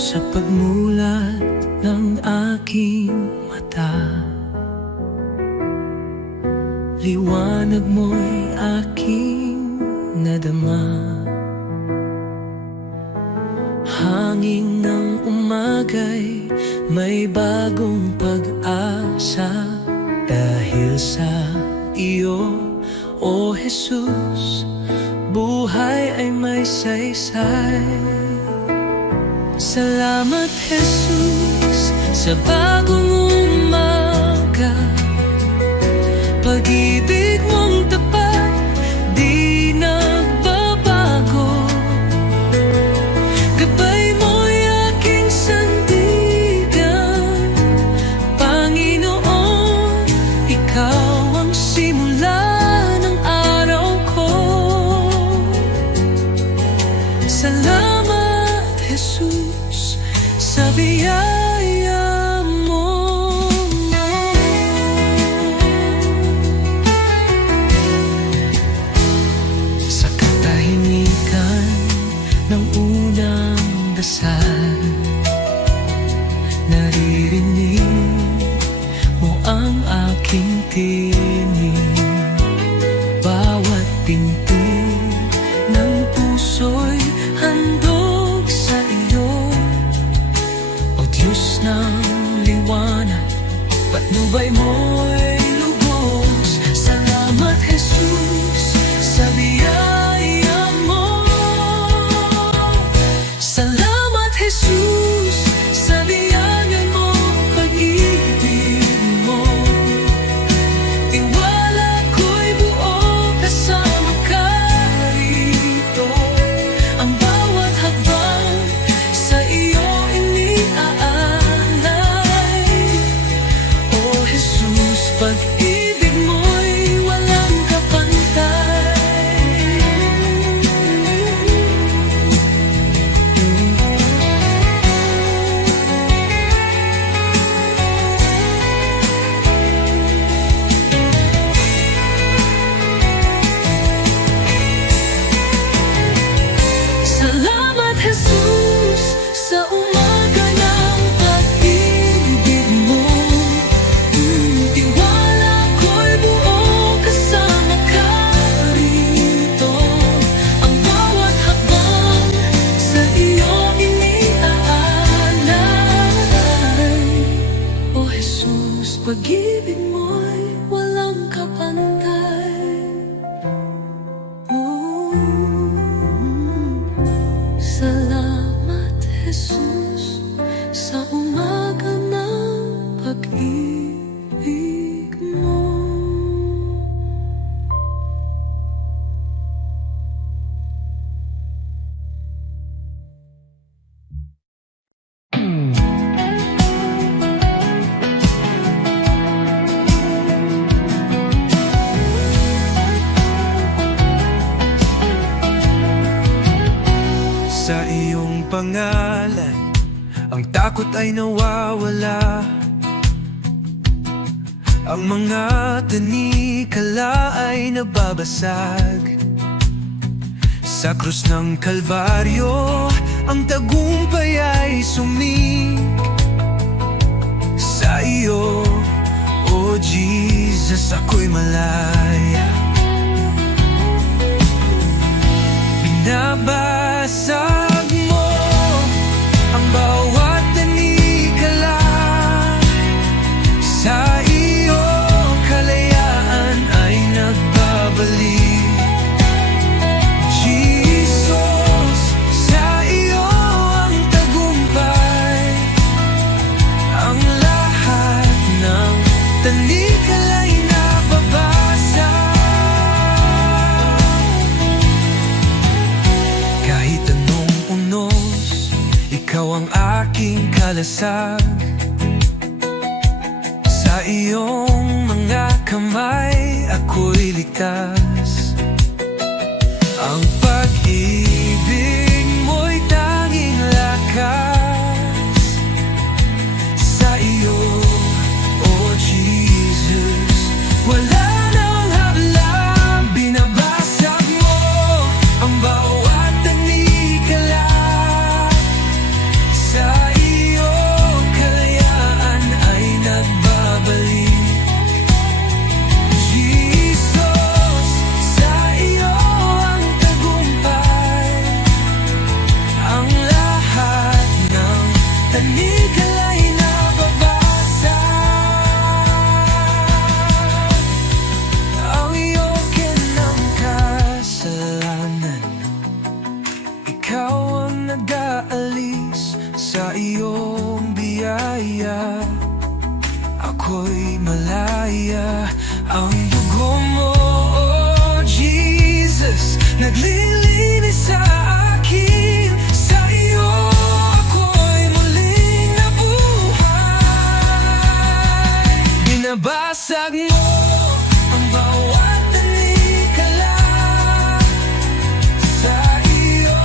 sa pagmulat ng aking mata. Liwanag mo'y aking nadama. Hangin ng umaga'y may bagong pag-asa. Dahil sa iyo, O Jesus, buhay ay may saysay. Salamat Jesus sa bagong umaga. Pag-ibig mong tapat, di nagbabago. Gabay mo'y aking sandigan. Panginoon, ikaw ang simula ng araw ko. Salamat Jesus sa biyaya mo. Sa katahimikan ng unang dasal, naririnig mo ang aking tinig. Bawat pinti ng puso'y handog sa iyo. O Diyos ng liwanag, patnubay mo'y lubos. Salamat Jesus sa biyaya mo. Salamat Jesus sa biyaya mo, pag-ibig mo. Tiwala ko'y buo kasama ka rito. Ang bawat hakbang sa iyo iniaalay. O Jesus, pag-ibig mo'y walang kapantay. Salamat Jesus sa umaga ng pag-ibig mo. Tiwala ko'y buo kasama ka rito. Ang bawat hakbang sa iyo iniaalay. O Jesus, pag-ibig mo'y walang kapantay. Salamat Jesus sa umaga ng pag-ibig mo. Sa iyong pangalan, ang takot ay nawawala. Ang mga tanikala ay nababasag. Sa krus ng Kalbaryo, ang tagumpay ay sumik. Sa iyo, O Jesus, ako'y malaya. Binabasag mo ang bawat tanikala. Sa iyo, kalayaan ay nagbabalik. Jesus, sa iyo ang tagumpay. Ang lahat ng tanikala'y nababasa. Kahit anong unos, ikaw ang aking kalasag. Sa iyong mga kamay, ako'y ligtas. Ang pag-ibig mo'y tanging lakas. Sa iyo, O Jesus, wala nang hablang. Binabasag mo ang bawat tanikala. Sa tanikal ay nababasa. Ang iyong kinang kasalanan, ikaw ang nag-aalis sa iyong biyaya. Ako'y malaya, ang dugo mo, oh Jesus, naglilinis sa akin. Sa iyo ako'y muling nabuhay. Binabasag mo ang bawat tanikala. Sa iyo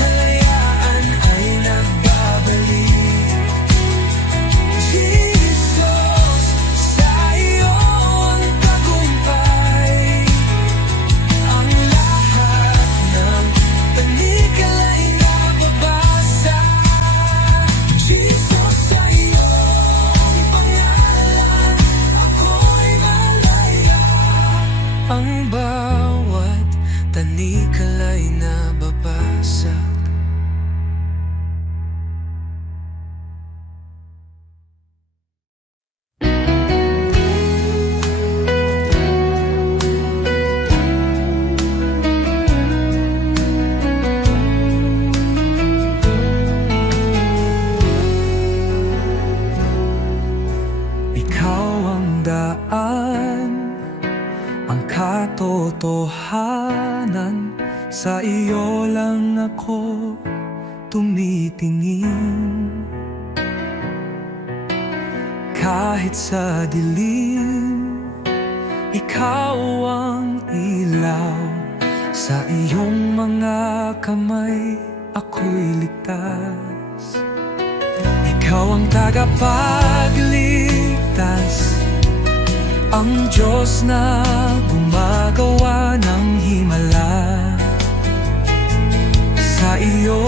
kalayaan ay nagbabalik. Jesus, sa iyo ang tagumpay. Ang lahat ng tanikal ay nababasa. Jesus, sa iyo ang pangalan, ako'y malaya. Ang bawat tanikal ay nababasa. Ikaw ang daan, ang katotohanan. Sa iyo lang ako tumitingin. Kahit sa dilim, ikaw ang ilaw. Sa iyong mga kamay ako'y ligtas. Ikaw ang tagapagligtas, ang Diyos na gumagawa ng himala. Sa iyo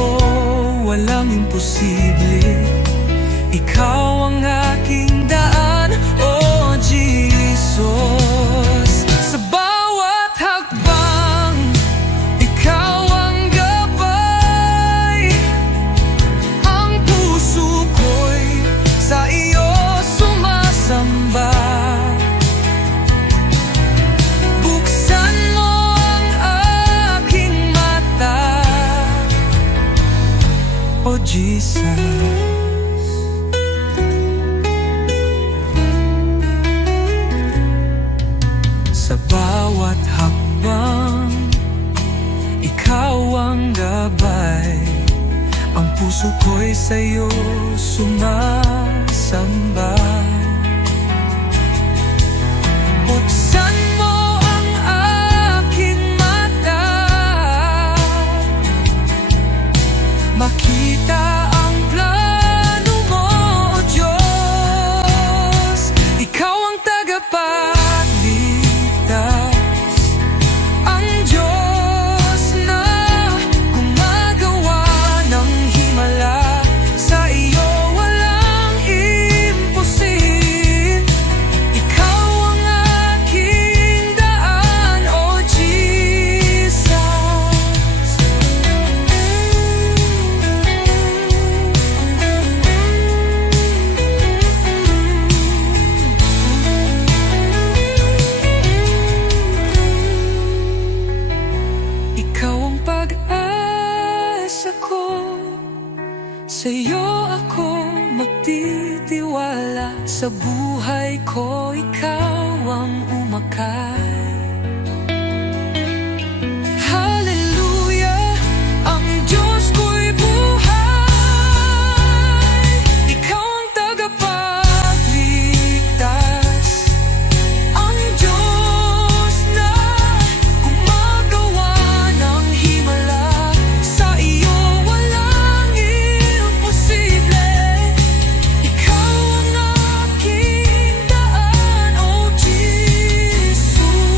walang imposible, ikaw ang aking daan, oh Jesus. Sa bawat hakbang, ikaw ang gabay. Ang puso ko'y sa iyo sumasamba. Buksan mo ang aking mata, oh Jesus. Sa bawat hakbang, ikaw ang gabay. Ang puso ko'y sa'yo sumasamba. Buksan mo ang aking mata, makita ang plano mo, O Diyos. Ikaw ang tagapagligtas, ang Diyos na gumagawa ng himala. Sa iyo walang imposible, ikaw ang aking daan, O Jesus. Ikaw ang pag-asa ko, sa iyo ako magtitiwala. Sa buhay ko ikaw ang umakay. Hallelujah, ang Diyos ko'y buhay. Ikaw ang tagapagligtas, ang Diyos na gumagawa ng himala. Sa iyo walang imposible, ikaw ang aking daan, oh Jesus.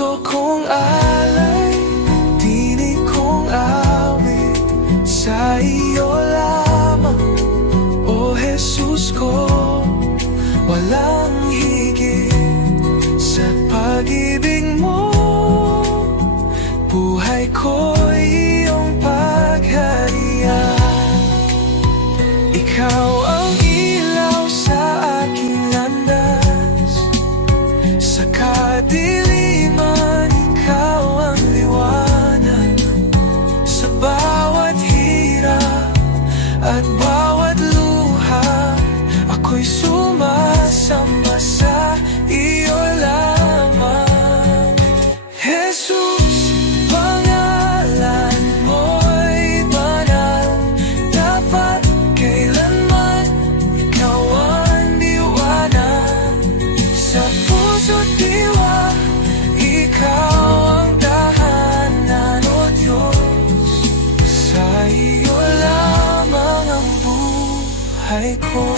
puso kong alay, tinig kong awit, sa iyo lamang, O Jesus ko. Walang higit sa pag-ibig mo, buhay ko iyong pagharian. Ikaw ang ilaw sa aking landas, sa kadiliman ikaw ang liwanag. Sa bawat hirap at bawat luha, ako'y sumasamba sa iyo lamang. Jesus, pangalan mo'y banal, dapat kailanman ikaw ang liwanag. Sa puso't diwa, ikaw ang tahanan, O Diyos. Sa iyo lamang ang buhay ko.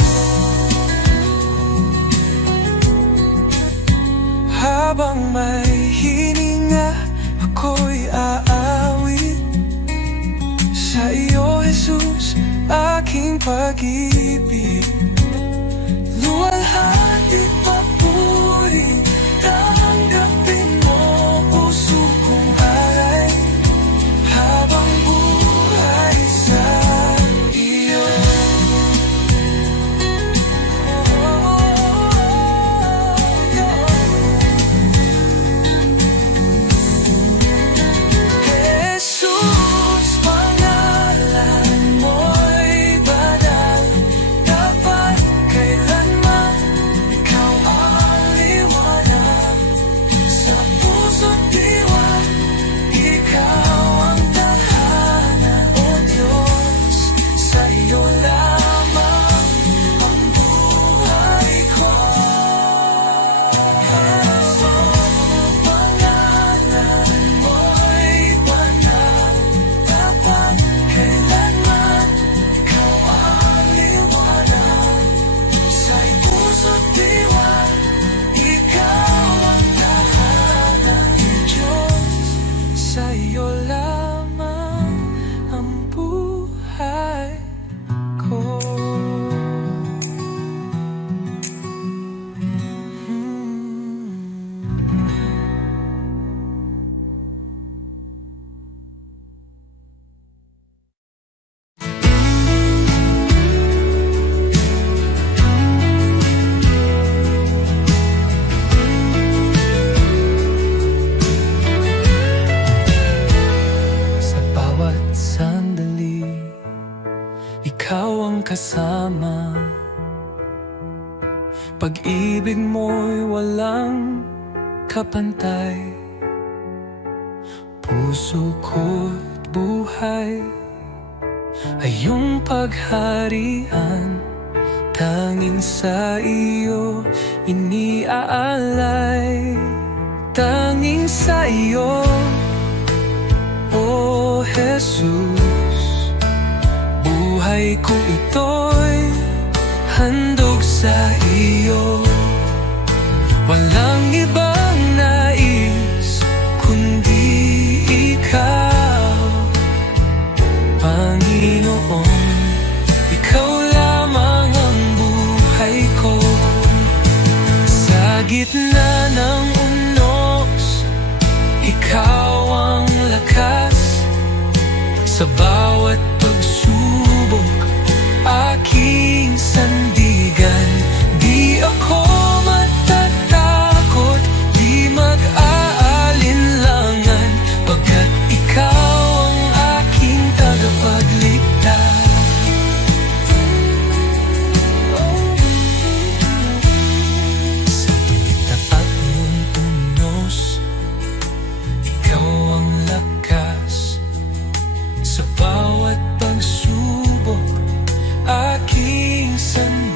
Habang may hininga, ako'y aawit sa iyo, Jesus, aking pag-ibig. Luwalhati papuri, tanggapin mo puso kong alay, habang buhay sa iyo. Jesus, pangalan mo'y banal, dapat kailanman ikaw ang liwanag. Sa puso't diwa, ikaw ang tahanan, O Diyos. Sa iyo lamang ang buhay ko. Jesus, pangalan mo'y banal, dapat kailanman ikaw ang liwanag. Sa puso't diwa, ikaw ang tahanan, Diyos. Sa iyo lamang ang buhay ko. Sa bawat sandali, ikaw ang kasama. Pag-ibig mo'y walang kapantay. Puso ko't buhay ay iyong pagharian. Tanging sa iyo iniaalay. Tanging sa iyo, O Jesus, buhay ko ito'y handog sa iyo. Walang ibang nais kundi ikaw, Panginoon. Ikaw lamang ang buhay ko. Sa gitna ng unos, ikaw ang lakas. Sa bawat pagsubok, aking sandigan. Di ako matatakot, di mag-aalinlangan, pagkat ikaw ang aking tagapagligtas. Sa tapat mong unos, ikaw ang lakas. Sa bawat pagsubok, aking sandigan.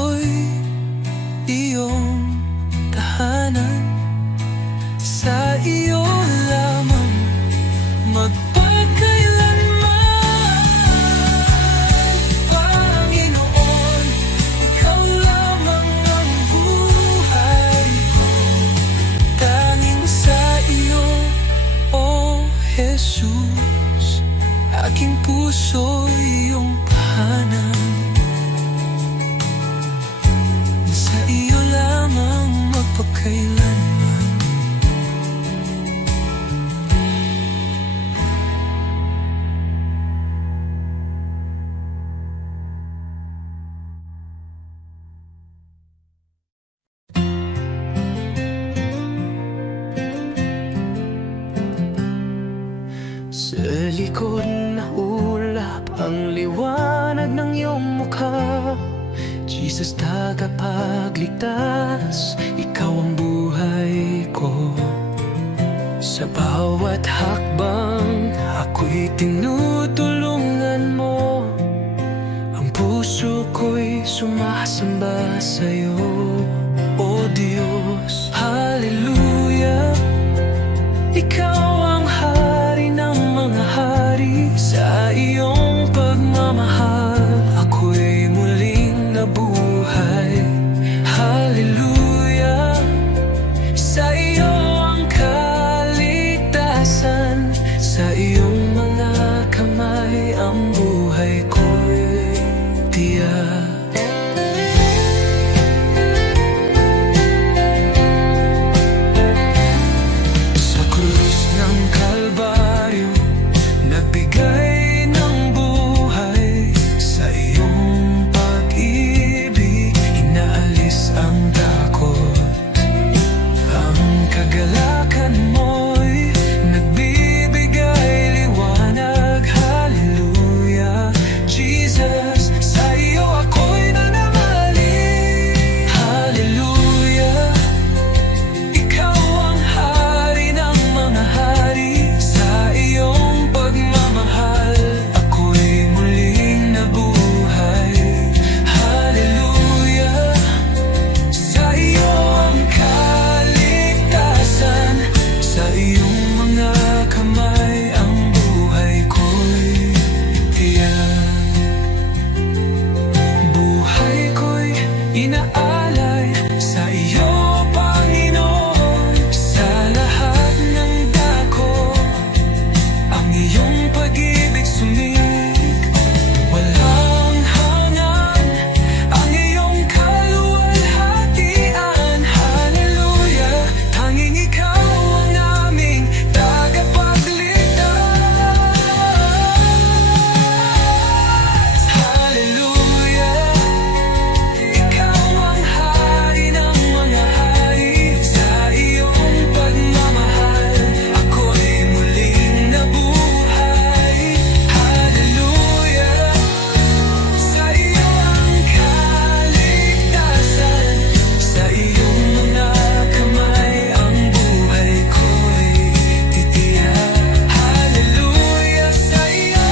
puso'y iyong tahanan. Sa iyo lamang magpakailanman. Panginoon, ikaw lamang ang buhay ko. Tanging sa iyo, O Jesus, aking puso'y iyong tahanan. Sa iyo lamang magpakailanman. Sa likod na ulap ang liwanag ng iyong mukha. Jesus, tagapagligtas, ikaw ang buhay ko. Sa bawat hakbang, ako'y tinutulungan mo. Ang puso ko'y sumasamba sa'yo, O Diyos. Hallelujah, ikaw ang hari ng mga hari. Sa iyong pagmamahal, ako'y muling nabuhay. Hallelujah, sa iyo ang kaligtasan. Sa iyong mga kamay ang buhay ko'y tiyak. Sa krus ng Kalbaryo, nagbigay ng buhay. Sa iyong pag-ibig, inaalis ang takot. Ang kagalakan mo'y nagbibigay liwanag. Hallelujah, Jesus, sa iyo ako'y nananalig. Hallelujah, ikaw ang hari ng mga hari. Sa iyong pagmamahal, ako'y muling nabuhay. Hallelujah, sa iyo ang kaligtasan. Sa iyong mga kamay ang buhay ko'y tiyak. Buhay ko'y inaalay sa iyo, Panginoon. Sa lahat ng dako, ang iyong pag-ibig sumig. Walang hangan ang iyong kaluwalhatian. Hallelujah, tanging ikaw ang aming tagapagligtas. Hallelujah, ikaw ang hari ng mga hari. Sa iyong pagmamahal, ako'y muling nabuhay. Hallelujah, sa iyo ang kaligtasan. Sa iyong mga kamay ang buhay ko'y titiyak. Hallelujah, sa iyo,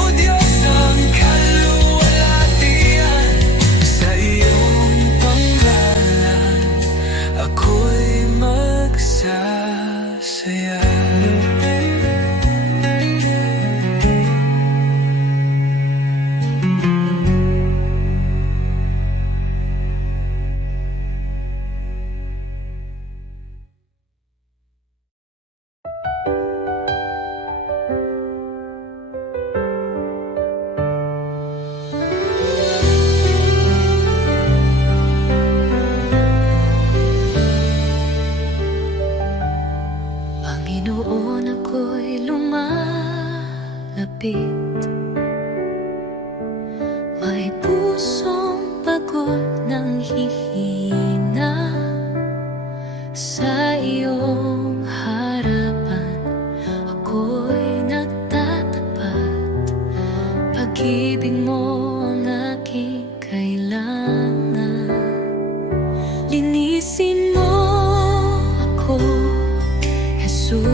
O Diyos, ang kaluwalhatian. Sa iyong panggalan, ako'y magsasaya. Panginoon, ako'y lumalapit. May pusong pagod ng hihina. Sa iyong harapan, ako'y nagtatapat. Pag-ibig mo ang aking kailangan. Linisin mo ako, Jesus.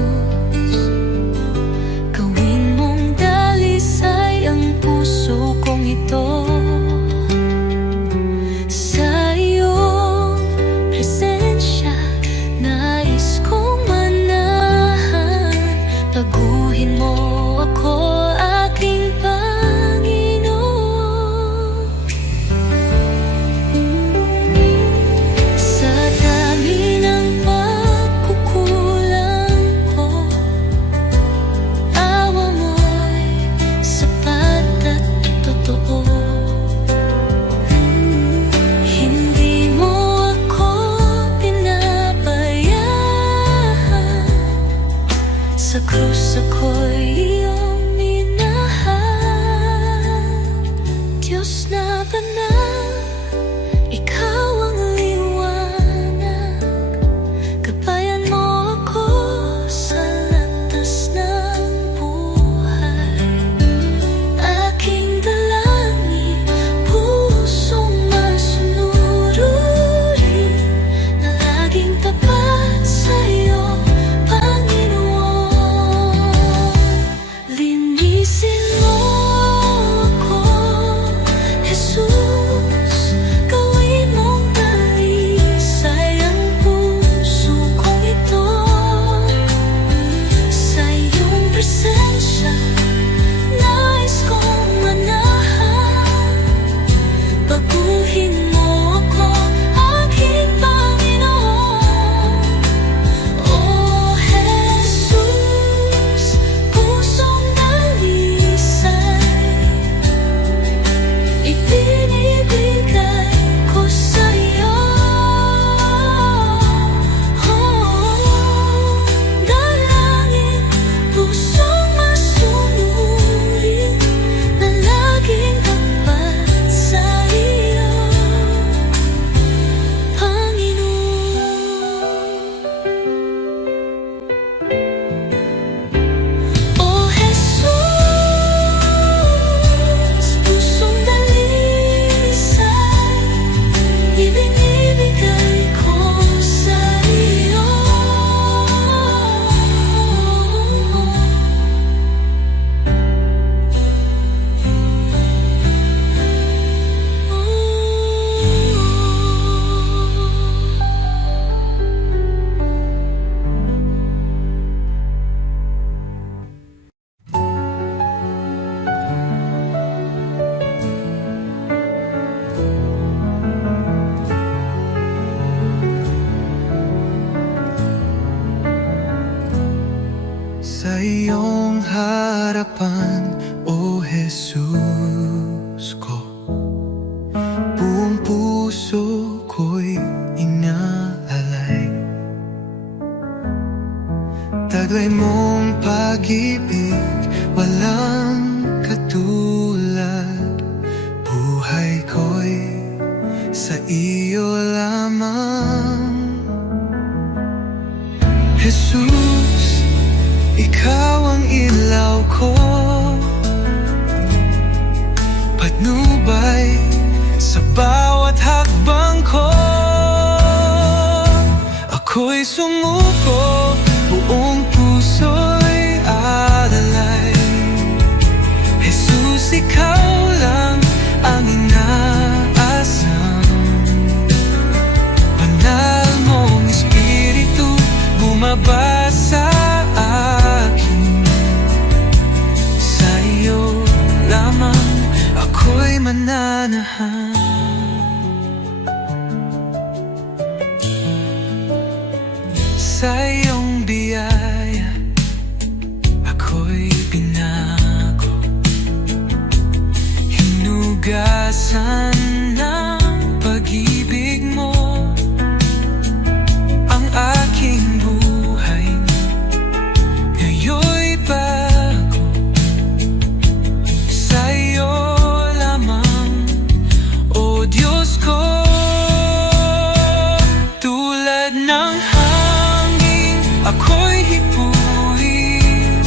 Gawin mong dalisay ang puso kong ito. harapan, O Jesus ko. Buong puso ko'y inaalay, taglay mong pag-ibig, walang katulad. Buhay ko'y sa iyo lamang. Jesus, ikaw ang ilaw ko, patnubay sa bawat hakbang ko. Ako'y sumuko, buong puso'y alalay. Jesus, ikaw lang ang inaasam. Banal mong Espiritu bumaba sa akin. Sa iyo lamang ako'y mananahan. Sa iyong biyaya ako'y binago, hinugasan ng pag-ibig mo ang aking buhay. Ngayon'y bago, sa iyo lamang, O Diyos ko. Tulad ng hangin ako'y hipuin,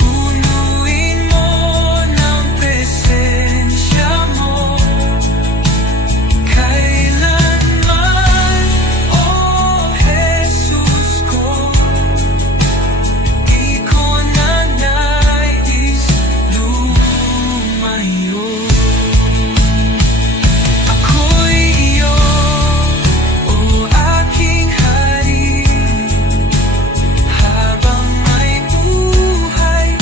punuin mo ng presensya mo kailanman, O Jesus ko. Di ko na nais lumayo. Ako'y iyo, O aking hari, habang may buhay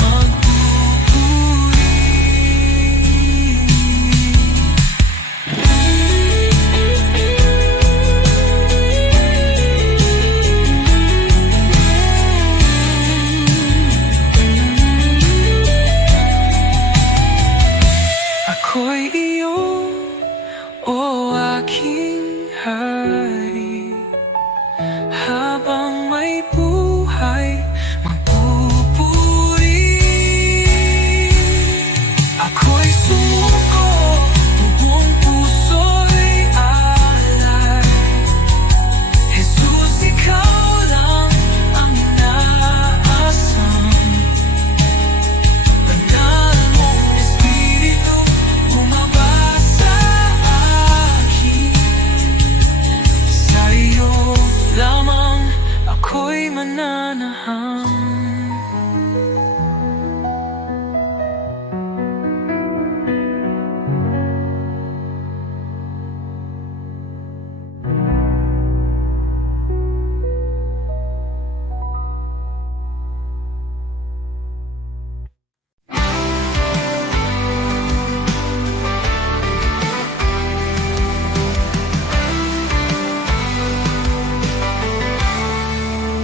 magpupuri. Ako'y iyo, O aking hari, habang may buhay magpupuri. Ako'y sumuko, buong puso'y alay. Jesus, ikaw lang ang inaasam. Banal mong Espiritu bumaba sa akin. Sa iyo lamang ako'y mananahan.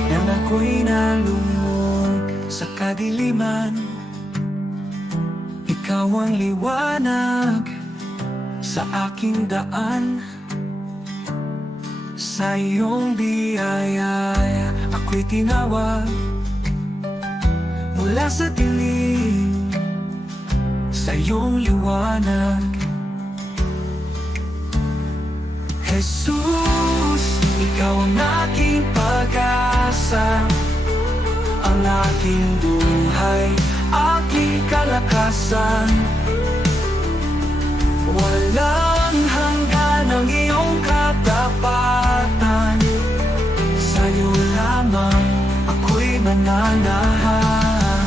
Nang ako'y nalungkot sa kadiliman, ikaw ang liwanag sa aking daan. Sa iyong biyaya ako'y tinawag mula sa dilim, sa iyong liwanag. Jesus, ikaw ang aking pag-asa, ang aking buhay, aking kalakasan. Walang hanggan ang iyong katapatan. Sa iyo lamang ako'y mananahan.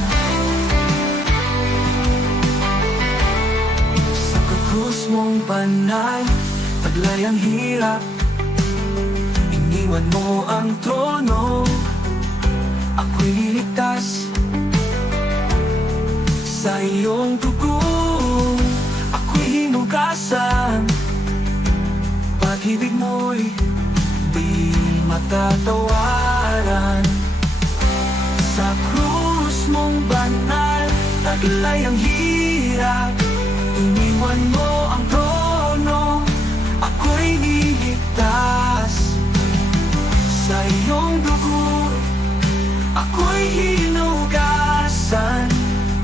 Sa krus mong banal, taglay ang hirap, iniwan mo ang trono. Ako'y niligtas sa iyong dugo, ako'y hinugasan. Pag-ibig mo'y di matatawaran. Sa krus mong mong banal, taglay ang hirap. Iniwan mo ang trono, ako'y niligtas. Sa iyong dugo, ako'y hinugasan.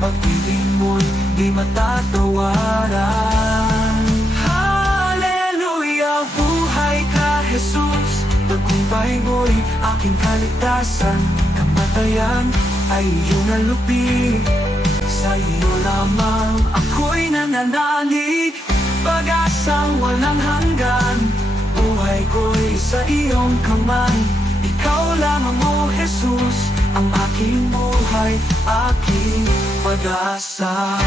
Pag-ibig mo'y di matatawaran. Hallelujah, buhay ka, Jesus. Tagumpay mo'y aking kaligtasan. Kamatayan ay iyong nalupi. Sa iyo lamang ako'y nananalig. Pag-asang walang hanggan, buhay ko'y sa iyong kamay. Ikaw lamang, O Jesus, ang aking buhay, aking pag-asa.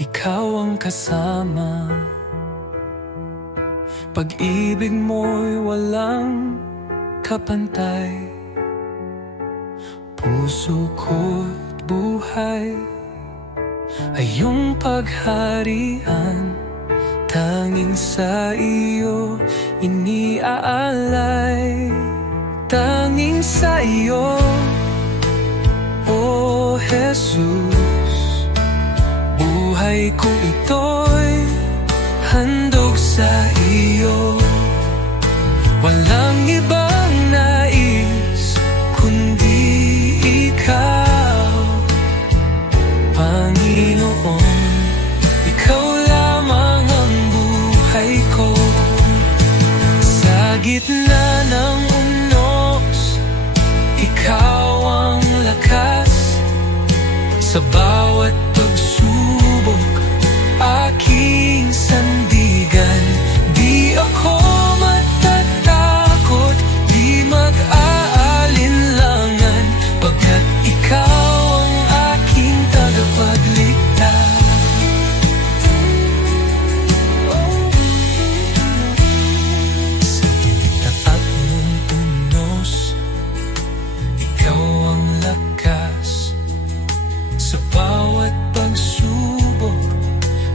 Ikaw ang kasama. Pag-ibig mo'y walang kapantay. Puso ko't buhay ay iyong pagharian. Tanging sa iyo iniaalay. Tanging sa iyo, O Jesus. Buhay ko ito'y handog sa iyo. Walang ibang nais kundi ikaw, Panginoon. Ikaw lamang ang buhay ko. Sa gitna ng unos, ikaw ang lakas. Sa bawat pagsubok, aking sandigan. Di ako matatakot, di mag-aalinlangan, pagkat ikaw ang aking tagapagligtas. Sa tapat mong unos, ikaw ang lakas. Sa bawat pagsubok,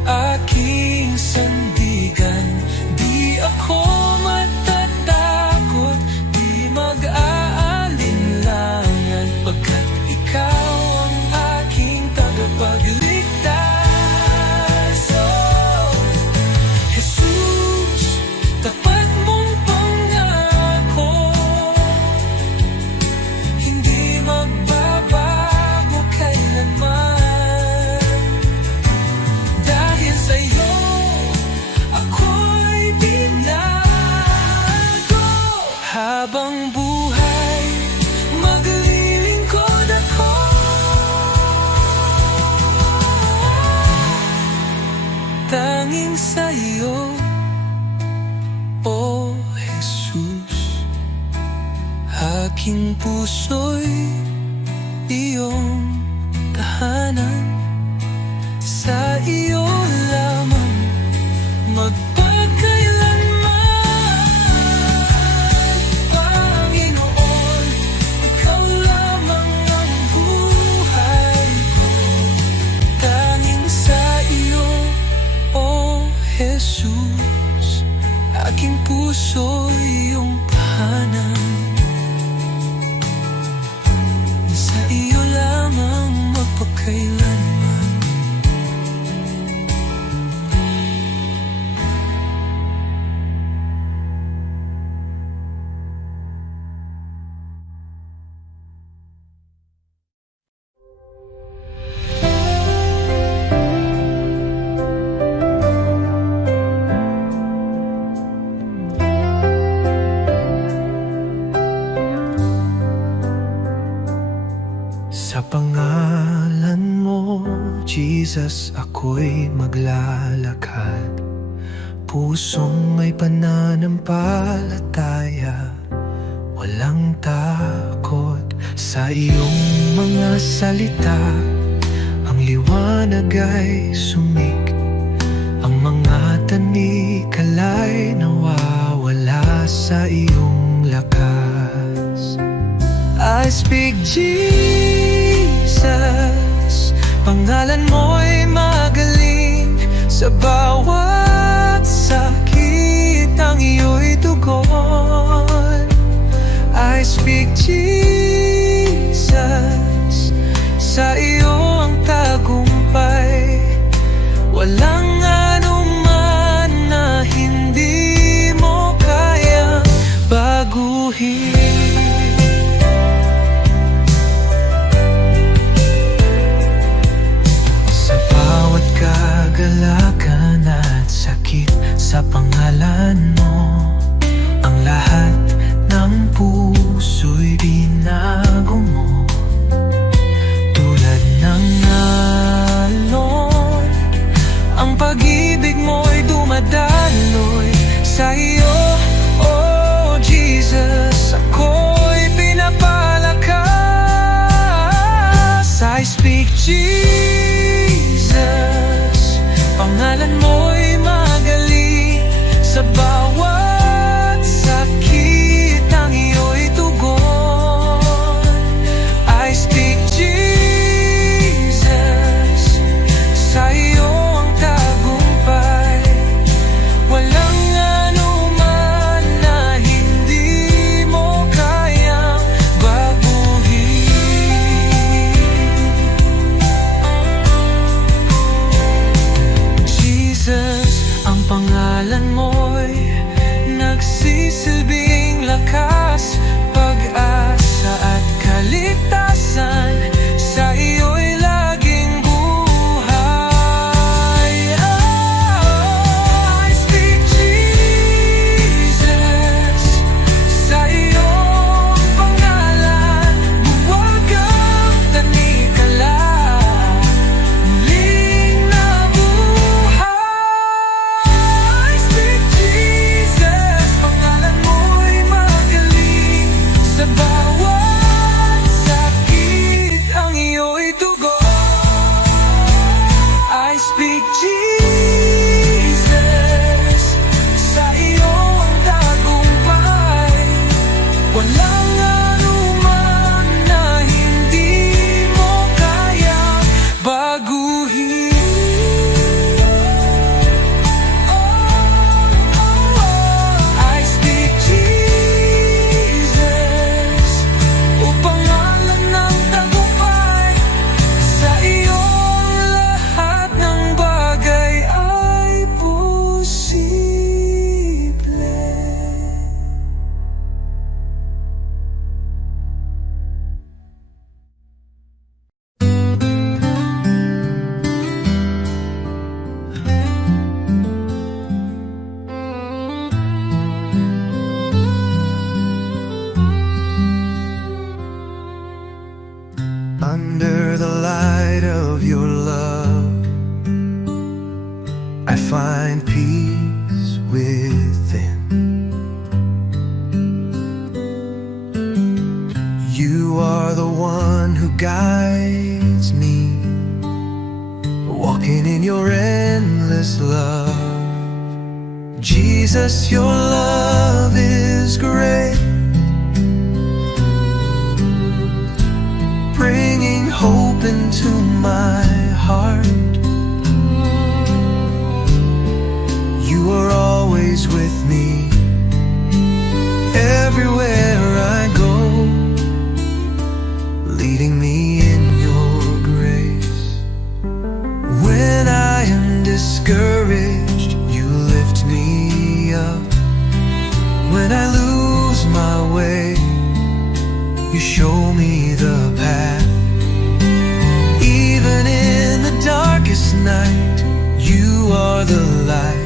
aking sandigan. Di ako matatakot, di mag-aalinlangan, pagkat ikaw ang aking tagapagligtas. Oh, Jesus, tapat mong pangako, hindi magbabago kailanman. Dahil sa'yo ako'y binago. Habang buhay, maglilingkod ako. Tanging sa'yo, O Jesus. Aking puso'y iyong tahanan. Sa iyo lamang magpakailanman, Panginoon. Ikaw lamang ang buhay ko. Tanging sa iyo, O Jesus. Aking puso iyong tahanan. Sa iyo lamang magpakailanman. Jesus, ako'y maglalakad. Pusong may pananampalataya, walang takot sa iyong mga salita. Ang liwanag ay sumik, ang mga tanikalay nawawala sa iyong lakas. I speak Jesus, pangalan mo'y magaling. Sa bawat sakit ang iyo'y tugon. I speak Jesus, sa iyo ang tagumpay. Walang anuman na hindi mo kayang baguhin. Sa bawat kagalakan at sakit, sa pangalan mo ang lahat ng puso'y binago mo. Tulad ng alon, ang pag-ibig mo'y dumadaloy. Sa iyo, oh Jesus, ako'y pinapalakas. I speak Jesus, pangalan mo'y magaling. Sa bawat sakit ang iyo'y tugon. I speak Jesus, sa iyo ang tagumpay. Walang anuman na hindi mo kayang baguhin. Jesus, ang pangalan mo'y nagsisilbing lakas, pag-asa at kaligtasan. Sa iyo'y laging buhay. I speak Jesus, sa iyong pangalan buwag ang tanikala, muling nabuhay. I speak Jesus, pangalan mo'y magaling. Sa bawat sakit ang iyo'y tugon. I speak Jesus, sa iyo ang tagumpay. Walang anuman na hindi mo kayang baguhin. I speak Jesus, o pangalan ng tagumpay. Sa iyong lahat ng bagay ay posible. Under the light of your love, I find peace within. You are the one who guides me, walking in your endless love. Jesus, your love is great, bringing hope into my heart. You are always with me, everywhere I go, leading me in your grace. When I am discouraged, you lift me up. When I lose my way, you show me the path. Even in the darkest night, you are the light.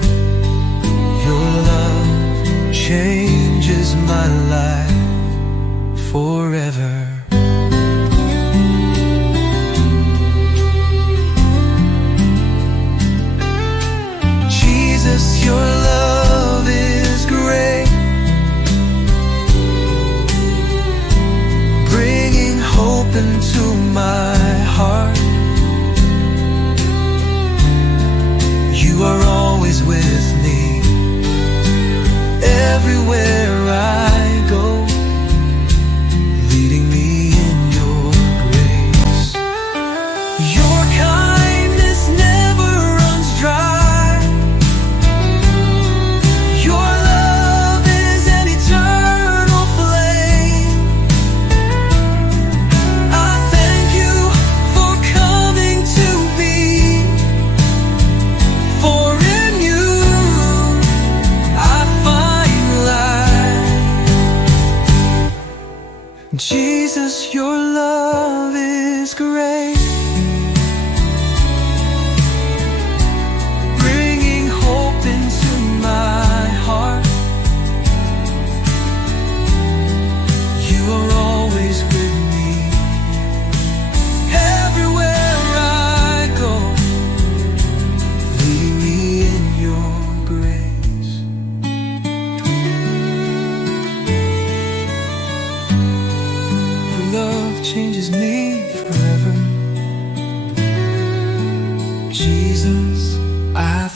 Your love changes my life forever. always with me. Everywhere I go, leading me in your grace. Your kindness never runs dry. Your love is an eternal flame. I thank you for coming to me, for in you I find life. Jesus, your love is great, bringing hope into my heart. You are always with me. Everywhere I go, leading me in your grace. Your love changes me forever. Jesus, I